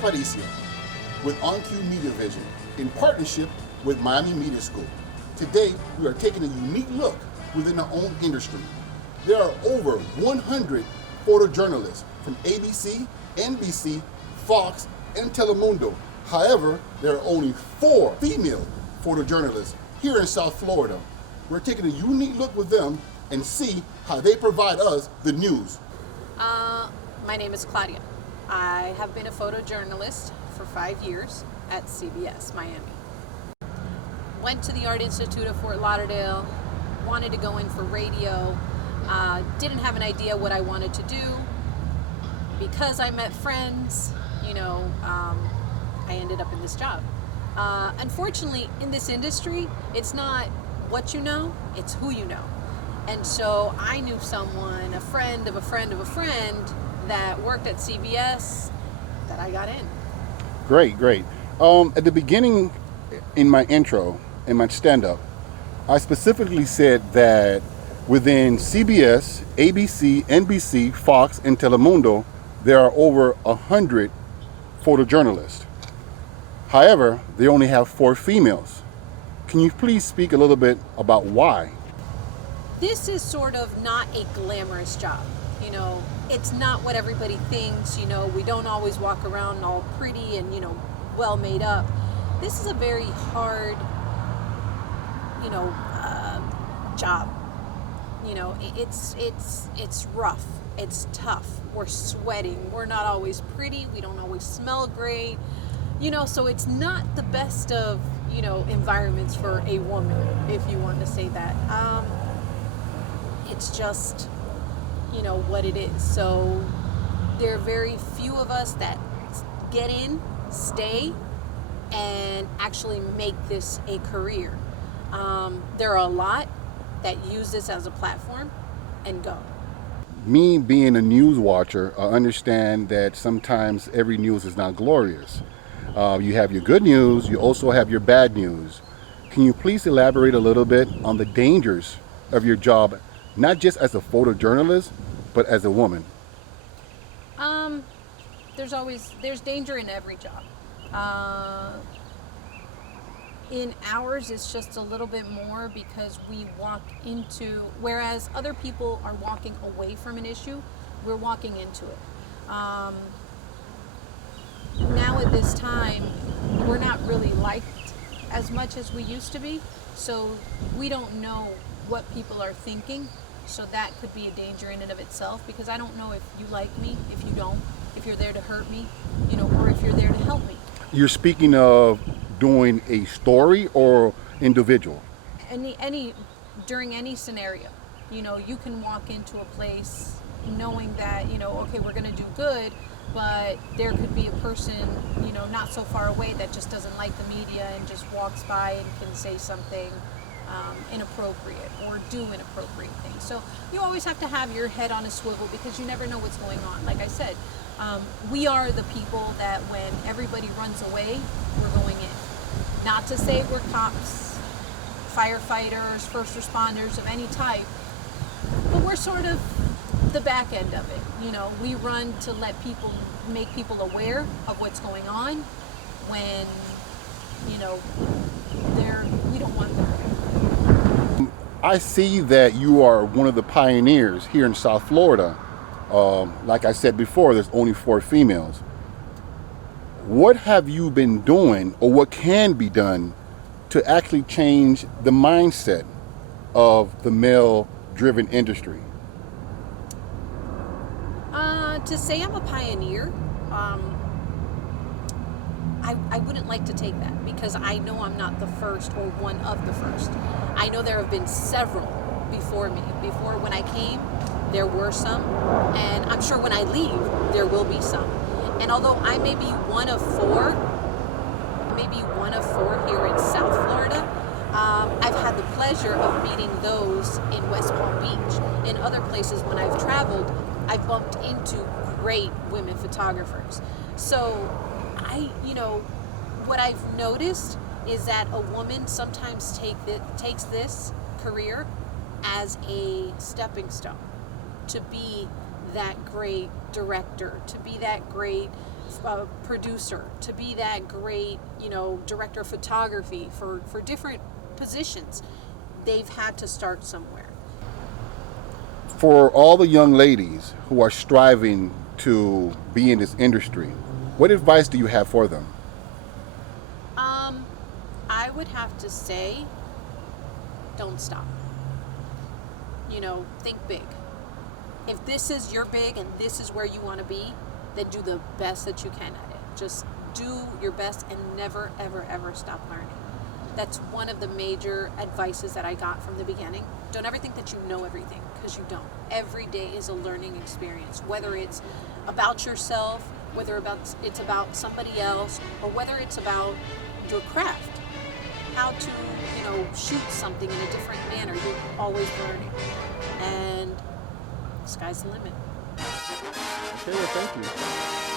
Aparicio with OnCue Media Vision in partnership with Miami Media School. Today, we are taking a unique look within our own industry. There are over 100 photojournalists from ABC, NBC, Fox, and Telemundo. However, there are only 4 female photojournalists here in South Florida. We're taking a unique look with them and see how they provide us the news. My name is Claudia. I have been a photojournalist for 5 years at CBS Miami. Went to the Art Institute of Fort Lauderdale, wanted to go in for radio, didn't have an idea what I wanted to do. Because I met friends, I ended up in this job. Unfortunately, in this industry, it's not what you know, it's who you know. And so I knew someone, a friend of a friend of a friend, that worked at CBS that I got in. Great. At the beginning, in my intro, in my stand-up, I specifically said that within CBS, ABC, NBC, Fox, and Telemundo, there are over 100 photojournalists. However, they only have 4 females. Can you please speak a little bit about why? This is sort of not a glamorous job. It's not what everybody thinks. We don't always walk around all pretty and, well made up. This is a very hard, job. It's rough. It's tough. We're sweating. We're not always pretty. We don't always smell great. So it's not the best of, environments for a woman, if you want to say that. It's just, what it is. So there are very few of us that get in, stay, and actually make this a career. There are a lot that use this as a platform and go. Me being a news watcher, I understand that sometimes every news is not glorious. You have your good news, you also have your bad news. Can you please elaborate a little bit on the dangers of your job, not just as a photojournalist, but as a woman? There's danger in every job. In ours, it's just a little bit more because we walk into, whereas other people are walking away from an issue, we're walking into it. Now at this time, we're not really liked as much as we used to be, so we don't know what people are thinking. So that could be a danger in and of itself, because I don't know if you like me, if you don't, if you're there to hurt me, or if you're there to help me. You're speaking of doing a story or individual? During any scenario, you can walk into a place knowing that, okay, we're going to do good, but there could be a person, not so far away that just doesn't like the media and just walks by and can say something inappropriate or do inappropriate things. So you always have to have your head on a swivel, because you never know what's going on. Like I said, we are the people that when everybody runs away, we're going in. Not to say we're cops, firefighters, first responders of any type, but we're sort of the back end of it. We run to make people aware of what's going on when, we don't want them. I see that you are one of the pioneers here in South Florida. Like I said before, there's only 4 females. What have you been doing, or what can be done, to actually change the mindset of the male-driven industry? To say I'm a pioneer, I wouldn't like to take that, because I know I'm not the first or one of the first. I know there have been several before me. Before, when I came, there were some, and I'm sure when I leave, there will be some. And although I may be one of 4 here in South Florida, I've had the pleasure of meeting those in West Palm Beach. In other places when I've traveled, I've bumped into great women photographers. So what I've noticed is that a woman sometimes takes this career as a stepping stone to be that great director, to be that great producer, to be that great, director of photography for different positions. They've had to start somewhere. For all the young ladies who are striving to be in this industry, what advice do you have for them? I would have to say, don't stop. Think big. If this is your big and this is where you want to be, then do the best that you can at it. Just do your best and never, ever, ever stop learning. That's one of the major advices that I got from the beginning. Don't ever think that you know everything, because you don't. Every day is a learning experience, whether it's about yourself, whether it's about somebody else, or whether it's about your craft. How to, shoot something in a different manner. You're always learning. And the sky's the limit. Okay, well, thank you.